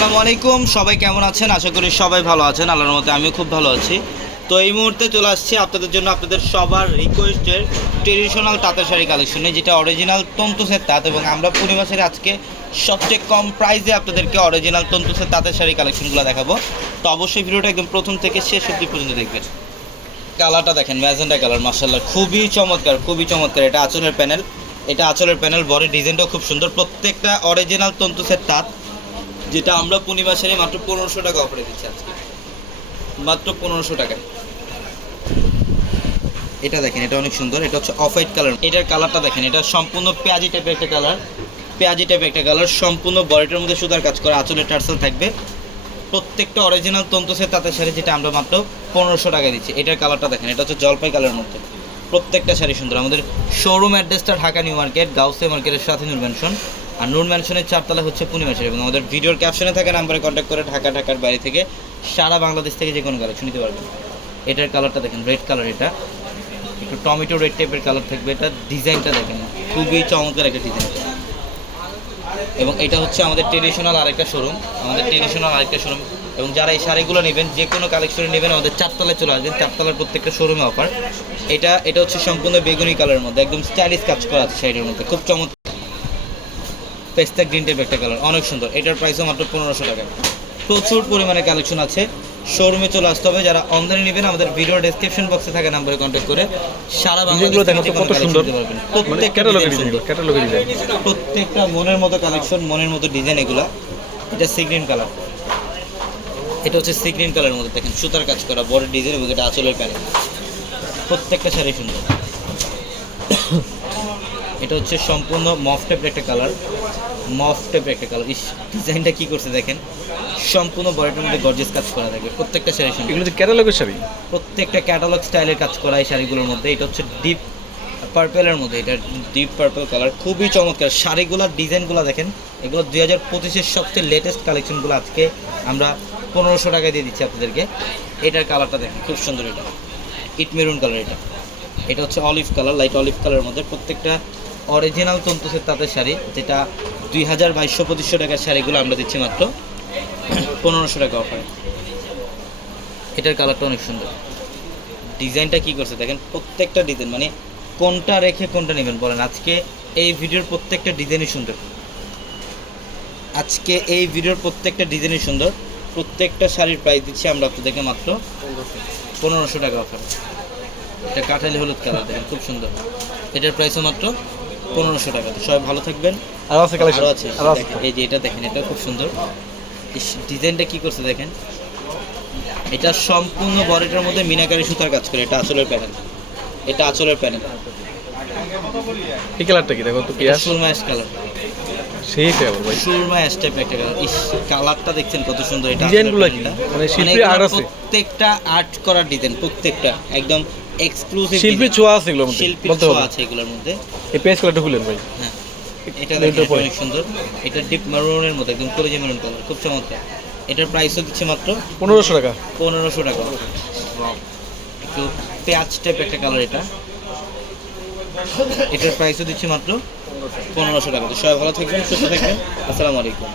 আসসালামু আলাইকুম, সবাই কেমন আছেন? আশা করি সবাই ভালো আছেন। আল্লাহর মতে আমিও খুব ভালো আছি। তো এই মুহূর্তে চলে আসছি আপনাদের জন্য, আপনাদের সবার রিকোয়েস্টের ট্রেডিশনাল তাঁতের শাড়ি কালেকশনে, যেটা অরিজিনাল তন্তুসের তাঁত। এবং আমরা পূর্ণিমাসের আজকে সবচেয়ে কম প্রাইসে আপনাদেরকে অরিজিনাল তন্তুসের তাঁতের শাড়ি কালেকশনগুলো দেখাবো। তো অবশ্যই ভিডিওটা একদম প্রথম থেকে শেষ অবধি পর্যন্ত দেখবেন। কালারটা দেখেন, ম্যাজেন্টা কালার, মাশাআল্লাহ খুবই চমৎকার, খুবই চমৎকার। এটা আঁচলের প্যানেল, বডি ডিজাইনটাও খুব সুন্দর। প্রত্যেকটা অরিজিনাল তন্তুসের তাঁত, যেটা আমরা পূর্ণিমাসের মাত্র 1500 টাকা অফারে দিচ্ছি আজকে, মাত্র 1500 টাকায়। এটা দেখেন, এটা অনেক সুন্দর। এটা হচ্ছে অফ হোয়াইট কালার। এটার কালারটা দেখেন, এটা সম্পূর্ণ পেঁয়াজি টাইপের একটা কালার, সম্পূর্ণ বডিটার মধ্যে সুতার কাজ করা, আঁচলের টার্সেল থাকবে। প্রত্যেকটা অরিজিনাল তন্তুসের তাঁতের শাড়ি, যেটা আমরা মাত্র 1500 টাকায় দিচ্ছি। এটার কালারটা দেখেন, এটা হচ্ছে জলপাই কালারের মধ্যে। প্রত্যেকটা শাড়ি সুন্দর। আমাদের শোরুম অ্যাড্রেসটা ঢাকা নিউ মার্কেট, গাউসে মার্কেটের সাথে নূর ম্যানশন। আর নূর ম্যানশনের 4 তলা হচ্ছে পূর্ণিমাসের। এবং আমাদের ভিডিওর ক্যাপশনে থাকা নাম্বারে কন্ট্যাক্ট করে ঢাকার বাইরে থেকে, সারা বাংলাদেশ থেকে যে কোনো কালেকশন নিতে পারবেন। এটার কালারটা দেখেন, রেড কালার। এটা একটু টমেটো রেড টাইপের কালার থাকবে। এটা ডিজাইনটা দেখেন, খুবই চমৎকার একটা ডিজাইন। এবং এটা হচ্ছে আমাদের ট্রেডিশনাল আরেকটা শোরুম, এবং যারা এই শাড়িগুলো নেবেন, যে কোনো কালেকশনে নেবেন, আমাদের 4 তলায় চলে আসবেন। 4 তলার প্রত্যেকটা শোরুমে অফার। এটা হচ্ছে সম্পূর্ণ বেগুনি কালারের মধ্যে, একদম স্টাইলিশ কাজ করা আছে শাড়ির মধ্যে, খুব চমৎকার। পেস্তা গ্রিন টাইপের একটা কালার, অনেক সুন্দর। এটার প্রাইসও মাত্র 1500 টাকা। প্রচুর পরিমাণে কালেকশন আছে, শোরুমে চলে আসতে হবে। যারা অনলাইনে নেবেন, আমাদের ভিডিও ডেসক্রিপশন বক্সে থাকা নাম্বারে কন্ট্যাক্ট করে সারা বাংলাদেশ কত সুন্দর প্রত্যেকটা মনের মতো কালেকশন, মনের মতো ডিজাইন এগুলা। এটা সি গ্রিন কালার, এটা হচ্ছে সি গ্রিন কালারের মধ্যে দেখেন সুতার কাজ করা বড় ডিজাইন, এবং এটা আঁচলের প্যানেল। প্রত্যেকটা শাড়ি সুন্দর। এটা হচ্ছে সম্পূর্ণ মফ টাইপের একটা কালার, ডিজাইনটা কি করছে দেখেন, সম্পূর্ণ বডিটার মধ্যে গর্জিয়াস কাজ করা থাকবে। প্রত্যেকটা শাড়ি সুন্দর। এগুলো তো ক্যাটালগের শাড়ি, প্রত্যেকটা ক্যাটালগ স্টাইলের কাজ করা এই শাড়িগুলোর মধ্যে। এটা হচ্ছে ডিপ পার্পেলের মধ্যে, এটা ডিপ পার্পল কালার, খুবই চমৎকার। শাড়িগুলোর ডিজাইনগুলো দেখেন, এগুলো 2025-এর সবচেয়ে লেটেস্ট কালেকশনগুলো আজকে আমরা 1500 টাকায় দিয়ে দিচ্ছি আপনাদেরকে। এটার কালারটা দেখেন, খুব সুন্দর। এটা ইট মেরুন কালার। এটা হচ্ছে অলিভ কালার, লাইট অলিভ কালারের মধ্যে। প্রত্যেকটা অরিজিনাল তন্তুসের তাঁতের শাড়ি, যেটা 2200-2500 টাকার শাড়িগুলো আমরা দিচ্ছি মাত্র 1500 টাকা অফারে। এটার কালারটা অনেক সুন্দর। ডিজাইনটা কি করছে দেখেন, প্রত্যেকটা ডিজাইন, মানে কোনটা রেখে কোনটা নেবেন বলেন। আজকে এই ভিডিওর প্রত্যেকটা ডিজাইনই সুন্দর। প্রত্যেকটা শাড়ির প্রাইস দিচ্ছি আমরা আপনাদেরকে মাত্র 1500 টাকা অফার। এটা কাঠালি হলুদ কালার দেখেন, খুব সুন্দর। এটার প্রাইসও মাত্র 1500 টাকা। তো সবাই ভালো থাকবেন। আরও আছে এই যে এটা দেখেন, এটা খুব সুন্দর। ডিজাইনটা কি করছে দেখেন, এটা সম্পূর্ণ বডিটার মধ্যে মিনাকারি সুতার কাজ করে। এটা আঁচলের প্যানেল, এই কালারটা কি দেখো তো, Surma ash colour, Surma ash টাইপের একটা কালার। কালারটা দেখছেন কত সুন্দর। এটা ডিজাইনগুলো কি মানে শিল্পী আর্ট আছে, প্রত্যেকটা আর্ট করা ডিজাইন, প্রত্যেকটা একদম এক্সক্লুসিভ শিল্পী ছোঁয়া আছে এগুলোর মধ্যে, শিল্পী ছোঁয়া আছে এগুলোর মধ্যে। এই পেজ কালারটা খুলেন ভাই। হ্যাঁ, এটা দেখেন, অনেক সুন্দর। এটা ডিপ মেরুনের মধ্যে, একদম কলিজা মেরুন কালার, খুব চমৎকার। এটার প্রাইসও দিচ্ছে মাত্র 1500 টাকা। একটু পেঁয়াজ টাইপ একটা কালার। এটার প্রাইসও দিচ্ছে মাত্র 1500 টাকা। তো সবাই ভালো থাকবেন, সুস্থ থাকবেন। আসসালামু আলাইকুম।